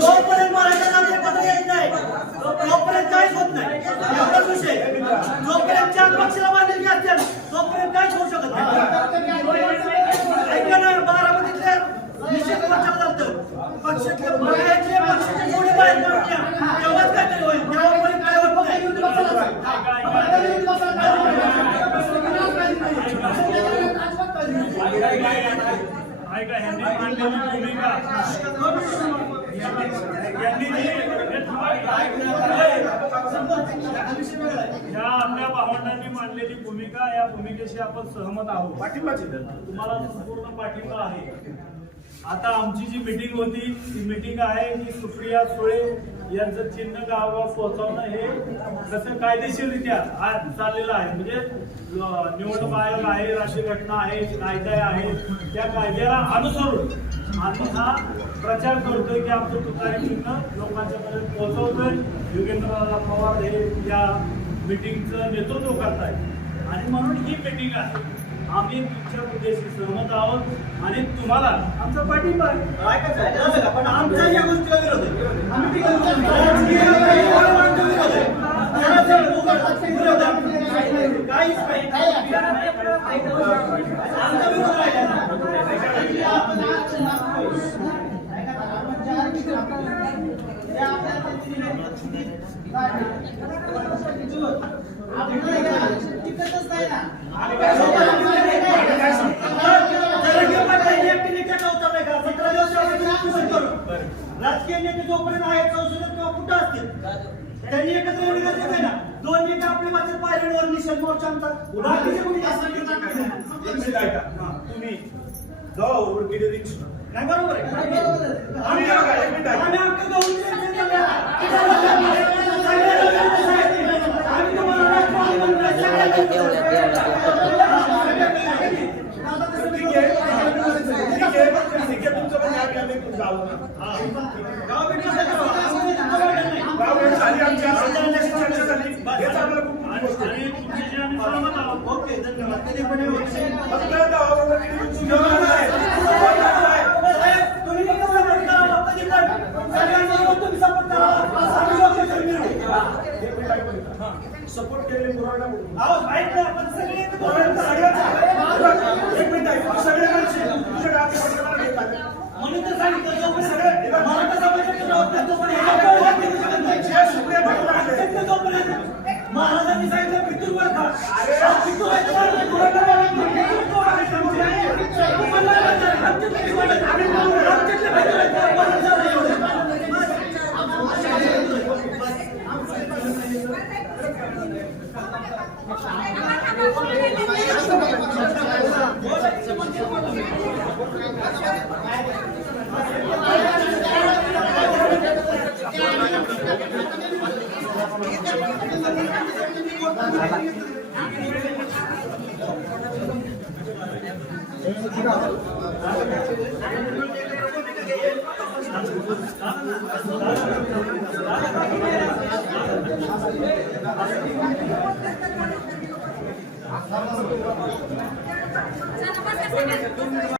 जोपर्यंत महाराष्ट्रात एकत्र येत नाही तोपर्यंत काहीच होत नाही. एवढाच विषय. जोपर्यंत चार पक्षाला बांधील असतील तोपर्यंत काहीच होऊ शकत नाही. ऐका ना, बारामतीतल्या निश्चित पक्षाला जातं पक्षातले पक्षाचे जोडे बाहेर पडल्या तेव्हाच काहीतरी होईल. तेव्हा कोणी काय होत नाही. ऐका ह्यांनी मांडलेली भूमिका या आपल्या भावंडांनी मांडलेली भूमिका, या भूमिकेशी आपण सहमत आहोत. तुम्हाला संपूर्ण पाठिंबा आहे. आता आमची जी मीटिंग होती ती मीटिंग आहे की सुप्रिया सुळे यांचं चिन्ह गावागाव पोहोचवणं हे कसं कायदेशीररित्या आज चाललेलं आहे. म्हणजे निवडणूक आयोग आहे, राष्ट्रीय घटना आहे, कायदा आहे, त्या कायद्याला अनुसरून आम्ही हा प्रचार करतोय की आमचं तुतारी चिन्ह लोकांच्या पर्यंत पोहोचवतोय. योगेंद्रनाथ पवार हे या मीटिंगचं नेतृत्व करतायत आणि म्हणून ही मीटिंग आहे. आम्ही तुमच्या मुद्द्याशी सहमत आहोत आणि तुम्हाला आमचा पाठिंबा आहे. पण आमच्या या गोष्टीला विरोध आहे. राजकीय नेते जोपर्यंत आहेत संसदेत किंवा कुठं असतील त्यांनी एकत्र एवढी गरजेचं आहे ना. दोन नेते आपल्या भाषेत पायरीवर निषेध मोर्चा आणतात. तुम्ही जाऊ नाही बरोबर आहे. ओके सपोर्ट केलेले पुरावा माहित नाही आपण सगळे एक मिनिट सगळे म्हणून तर सांगितलं सगळे मराठा समाजाचे महाराजांनी सांगितलं पितृवर खा.